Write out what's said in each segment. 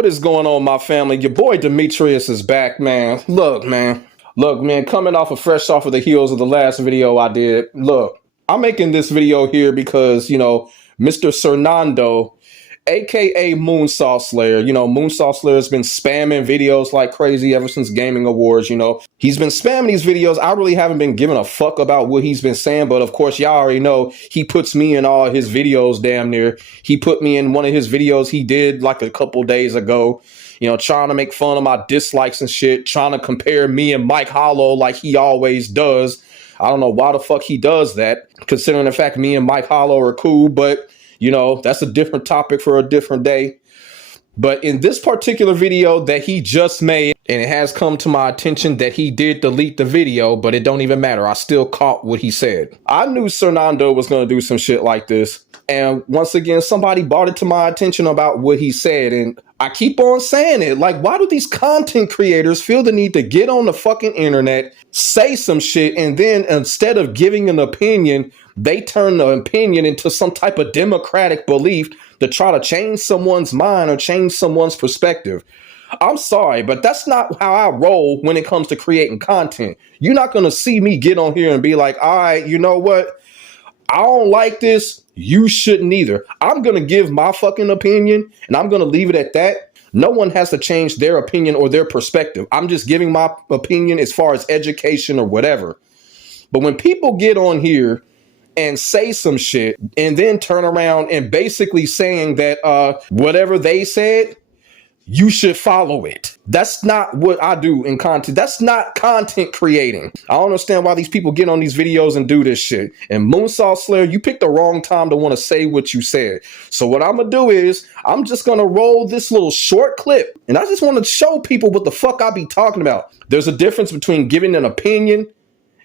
What is going on, my family? Your boy Demetrius is back, man. Look, man, coming fresh off of the heels of the last video I did. Look, I'm making this video here because, Mr. Cernando, aka Moonsault Slayer, Moonsault Slayer has been spamming videos like crazy ever since Gaming Awards. He's been spamming these videos. I really haven't been giving a fuck about what he's been saying, but of course y'all already know he puts me in all his videos damn near. He put me in one of his videos he did like a couple days ago, trying to make fun of my dislikes and shit, trying to compare me and Mike Hollow like he always does. I don't know why the fuck he does that, considering the fact me and Mike Hollow are cool, but that's a different topic for a different day. But in this particular video that he just made, and it has come to my attention that he did delete the video, but it don't even matter. I still caught what he said. I knew Cernando was going to do some shit like this. And once again, somebody brought it to my attention about what he said. And I keep on saying it. Like, why do these content creators feel the need to get on the fucking internet, say some shit, and then instead of giving an opinion, they turn the opinion into some type of democratic belief to try to change someone's mind or change someone's perspective? I'm sorry, but that's not how I roll when it comes to creating content. You're not going to see me get on here and be like, all right, you know what? I don't like this. You shouldn't either. I'm going to give my fucking opinion and I'm going to leave it at that. No one has to change their opinion or their perspective. I'm just giving my opinion as far as education or whatever. But when people get on here and say some shit and then turn around and basically saying that whatever they said, you should follow it. That's not what I do in content. That's not content creating. I don't understand why these people get on these videos and do this shit. And Moonsault Slayer, you picked the wrong time to want to say what you said. So what I'm going to do is I'm just going to roll this little short clip. And I just want to show people what the fuck I be talking about. There's a difference between giving an opinion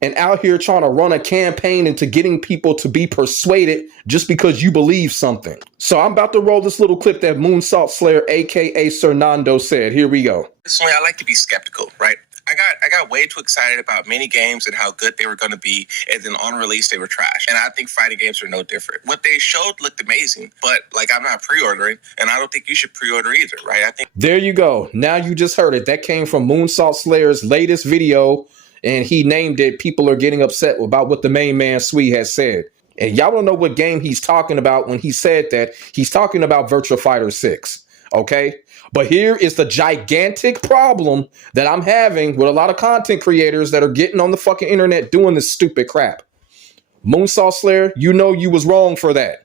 and out here trying to run a campaign into getting people to be persuaded just because you believe something. So I'm about to roll this little clip that Moonsault Slayer, aka Cernando, said. Here we go. Personally, I like to be skeptical, right? I got way too excited about mini games and how good they were going to be, and then on release they were trash. And I think fighting games are no different. What they showed looked amazing, but like I'm not pre-ordering, and I don't think you should pre-order either, right? I think there you go. Now you just heard it. That came from Moonsault Slayer's latest video. And he named it, people are getting upset about what the MainManSWE has said. And y'all don't know what game he's talking about when he said that. He's talking about Virtua Fighter 6, okay? But here is the gigantic problem that I'm having with a lot of content creators that are getting on the fucking internet doing this stupid crap. Moonsault Slayer, you know you was wrong for that.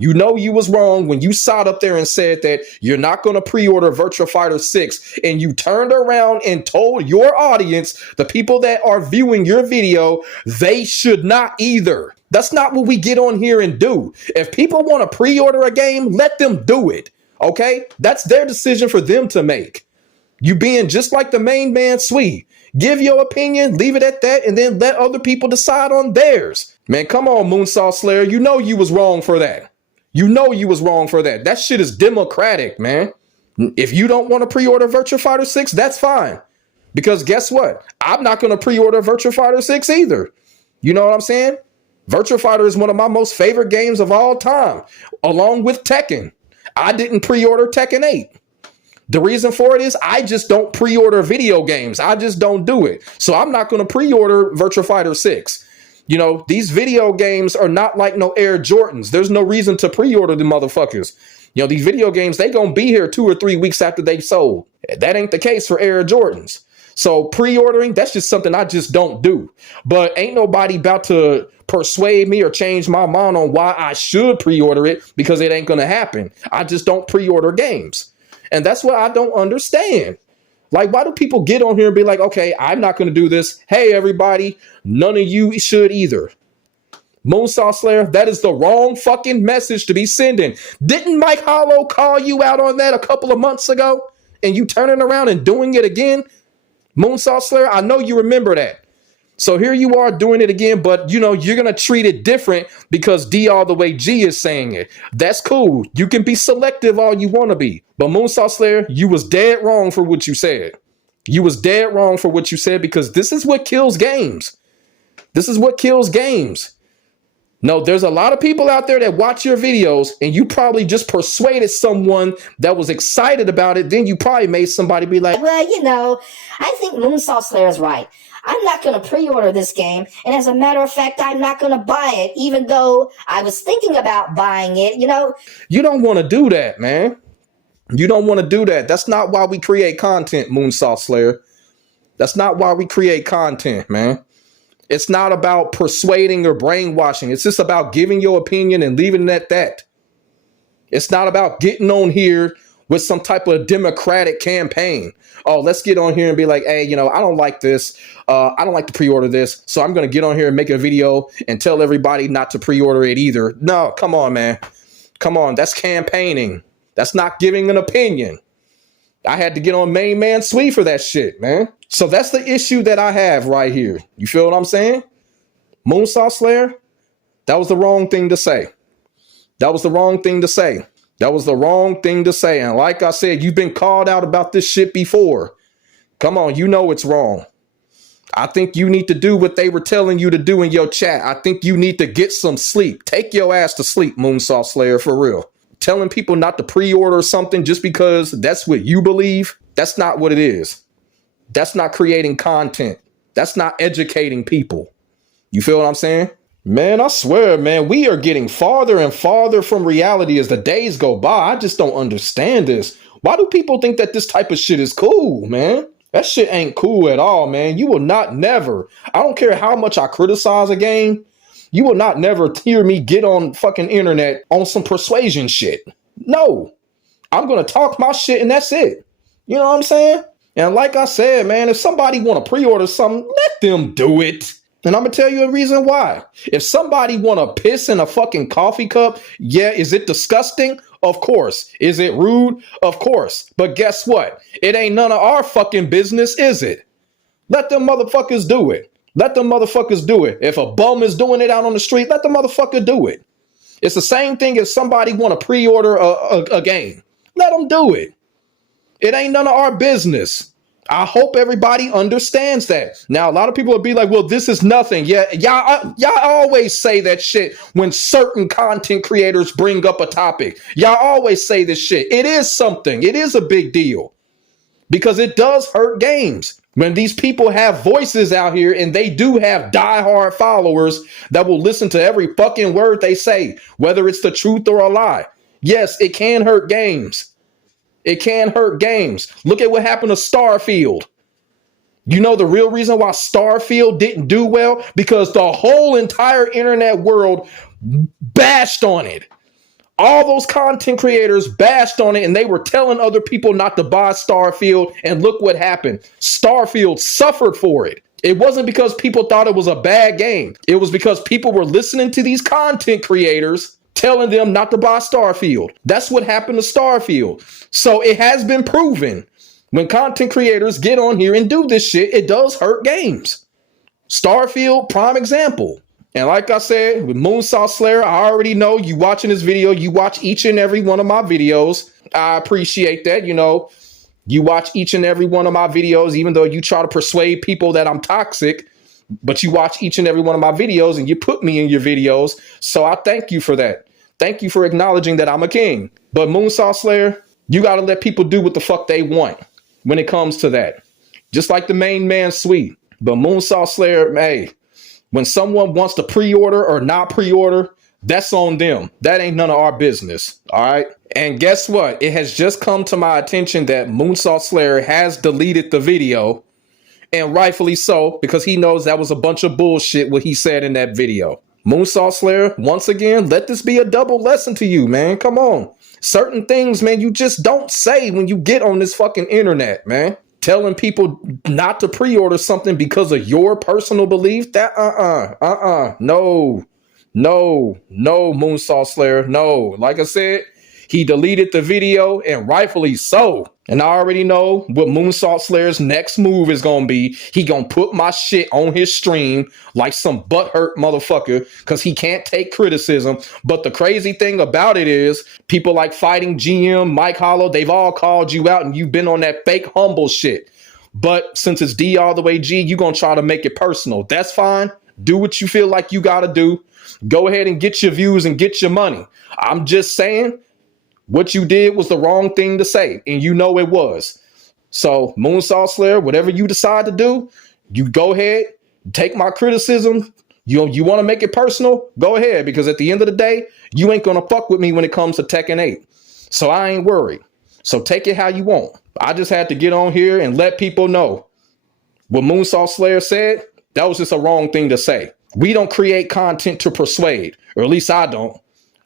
You know you was wrong when you sat up there and said that you're not going to pre-order Virtua Fighter 6, and you turned around and told your audience, the people that are viewing your video, they should not either. That's not what we get on here and do. If people want to pre-order a game, let them do it, okay? That's their decision for them to make. You being just like the MainManSWE. Give your opinion, leave it at that, and then let other people decide on theirs. Man, come on, Moonsault Slayer. You know you was wrong for that. You know you was wrong for that. That shit is democratic, man. If you don't want to pre-order Virtua Fighter 6, that's fine. Because guess what? I'm not going to pre-order Virtua Fighter 6 either. You know what I'm saying? Virtua Fighter is one of my most favorite games of all time, along with Tekken. I didn't pre-order Tekken 8. The reason for it is I just don't pre-order video games. I just don't do it. So I'm not going to pre-order Virtua Fighter 6. These video games are not like no Air Jordans. There's no reason to pre-order the motherfuckers. These video games, they gonna be here 2 or 3 weeks after they sold. That ain't the case for Air Jordans. So pre-ordering, that's just something I just don't do. But ain't nobody about to persuade me or change my mind on why I should pre-order it, because it ain't gonna happen. I just don't pre-order games. And that's what I don't understand. Like, why do people get on here and be like, okay, I'm not going to do this. Hey, everybody, none of you should either. Moonsault Slayer, that is the wrong fucking message to be sending. Didn't Mike Hollow call you out on that a couple of months ago? And you turning around and doing it again? Moonsault Slayer, I know you remember that. So here you are doing it again, but you're going to treat it different because D all the way G is saying it. That's cool. You can be selective all you want to be. But Moonsault Slayer, you was dead wrong for what you said. You was dead wrong for what you said, because this is what kills games. This is what kills games. No, there's a lot of people out there that watch your videos and you probably just persuaded someone that was excited about it. Then you probably made somebody be like, well, you know, I think Moonsault Slayer is right. I'm not going to pre-order this game, and as a matter of fact, I'm not going to buy it, even though I was thinking about buying it, you know. You don't want to do that, man. You don't want to do that. That's not why we create content, Moonsault Slayer. That's not why we create content, man. It's not about persuading or brainwashing. It's just about giving your opinion and leaving it at that. It's not about getting on here with some type of democratic campaign. Oh, let's get on here and be like, hey, you know, I don't like this. I don't like to pre-order this. So I'm going to get on here and make a video and tell everybody not to pre-order it either. No, come on, man. Come on. That's campaigning. That's not giving an opinion. I had to get on MainManSWE for that shit, man. So that's the issue that I have right here. You feel what I'm saying? Moonsault Slayer, that was the wrong thing to say. That was the wrong thing to say. That was the wrong thing to say. And like I said, you've been called out about this shit before. Come on, you know it's wrong. I think you need to do what they were telling you to do in your chat. I think you need to get some sleep. Take your ass to sleep, Moonsault Slayer, for real. Telling people not to pre-order something just because that's what you believe, that's not what it is. That's not creating content. That's not educating people. You feel what I'm saying? Man, I swear, man, we are getting farther and farther from reality as the days go by. I just don't understand this. Why do people think that this type of shit is cool, man? That shit ain't cool at all, man. You will not never. I don't care how much I criticize a game. You will not never hear me get on fucking internet on some persuasion shit. No, I'm going to talk my shit and that's it. You know what I'm saying? And like I said, man, if somebody want to pre-order something, let them do it. And I'm going to tell you a reason why. If somebody want to piss in a fucking coffee cup, yeah, is it disgusting? Of course. Is it rude? Of course. But guess what? It ain't none of our fucking business, is it? Let them motherfuckers do it. Let them motherfuckers do it. If a bum is doing it out on the street, let the motherfucker do it. It's the same thing if somebody want to pre-order a game. Let them do it. It ain't none of our business. I hope everybody understands that. Now, a lot of people will be like, well, this is nothing. Yeah, y'all always say that shit when certain content creators bring up a topic. Y'all always say this shit. It is something. It is a big deal because it does hurt games. When these people have voices out here and they do have diehard followers that will listen to every fucking word they say, whether it's the truth or a lie. Yes, it can hurt games. It can hurt games. Look at what happened to Starfield. You know the real reason why Starfield didn't do well? Because the whole entire internet world bashed on it. All those content creators bashed on it and they were telling other people not to buy Starfield. And look what happened. Starfield suffered for it. It wasn't because people thought it was a bad game. It was because people were listening to these content creators telling them not to buy Starfield. That's what happened to Starfield. So it has been proven when content creators get on here and do this shit, it does hurt games. Starfield, prime example. And like I said, with Moonsault Slayer, I already know you watching this video. You watch each and every one of my videos. I appreciate that. You know, you watch each and every one of my videos, even though you try to persuade people that I'm toxic, but you watch each and every one of my videos and you put me in your videos. So I thank you for that. Thank you for acknowledging that I'm a king. But Moonsault Slayer, you got to let people do what the fuck they want when it comes to that. Just like the MainManSWE. But Moonsault Slayer, hey, when someone wants to pre-order or not pre-order, that's on them. That ain't none of our business. All right. And guess what? It has just come to my attention that Moonsault Slayer has deleted the video. And rightfully so, because he knows that was a bunch of bullshit what he said in that video. Moonsault Slayer, once again, let this be a double lesson to you, man. Come on. Certain things, man, you just don't say when you get on this fucking internet, man. Telling people not to pre-order something because of your personal belief, that no, Moonsault Slayer, no. Like I said, he deleted the video and rightfully so. And I already know what Moonsault Slayer's next move is going to be. He going to put my shit on his stream like some butthurt motherfucker because he can't take criticism. But the crazy thing about it is people like Fighting GM, Mike Hollow, they've all called you out and you've been on that fake humble shit. But since it's D all the way G, you're going to try to make it personal. That's fine. Do what you feel like you got to do. Go ahead and get your views and get your money. I'm just saying what you did was the wrong thing to say, and you know it was. So, Moonsault Slayer, whatever you decide to do, you go ahead, take my criticism. You want to make it personal? Go ahead, because at the end of the day, you ain't going to fuck with me when it comes to Tekken 8. So I ain't worried. So take it how you want. I just had to get on here and let people know what Moonsault Slayer said. That was just a wrong thing to say. We don't create content to persuade, or at least I don't.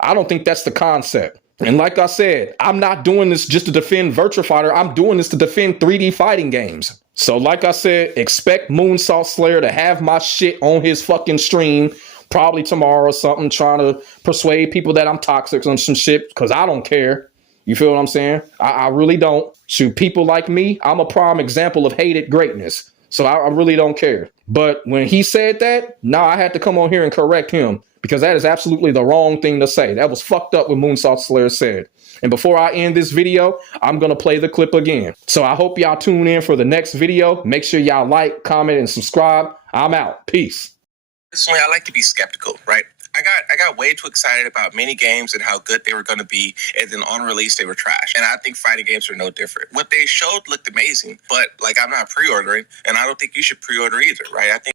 I don't think that's the concept. And like I said, I'm not doing this just to defend Virtua Fighter. I'm doing this to defend 3D fighting games. So like I said, expect Moonsault Slayer to have my shit on his fucking stream probably tomorrow or something, trying to persuade people that I'm toxic on some shit, because I don't care. You feel what I'm saying? I really don't. Shoot, people like me, I'm a prime example of hated greatness. So I really don't care. But when he said that, now I had to come on here and correct him, because that is absolutely the wrong thing to say. That was fucked up what Moonsault Slayer said. And before I end this video, I'm going to play the clip again. So I hope y'all tune in for the next video. Make sure y'all like, comment, and subscribe. I'm out. Peace. Personally, I like to be skeptical, right? I got way too excited about many games and how good they were going to be, and then on release they were trash. And I think fighting games are no different. What they showed looked amazing, but like I'm not pre-ordering, and I don't think you should pre-order either, right? I think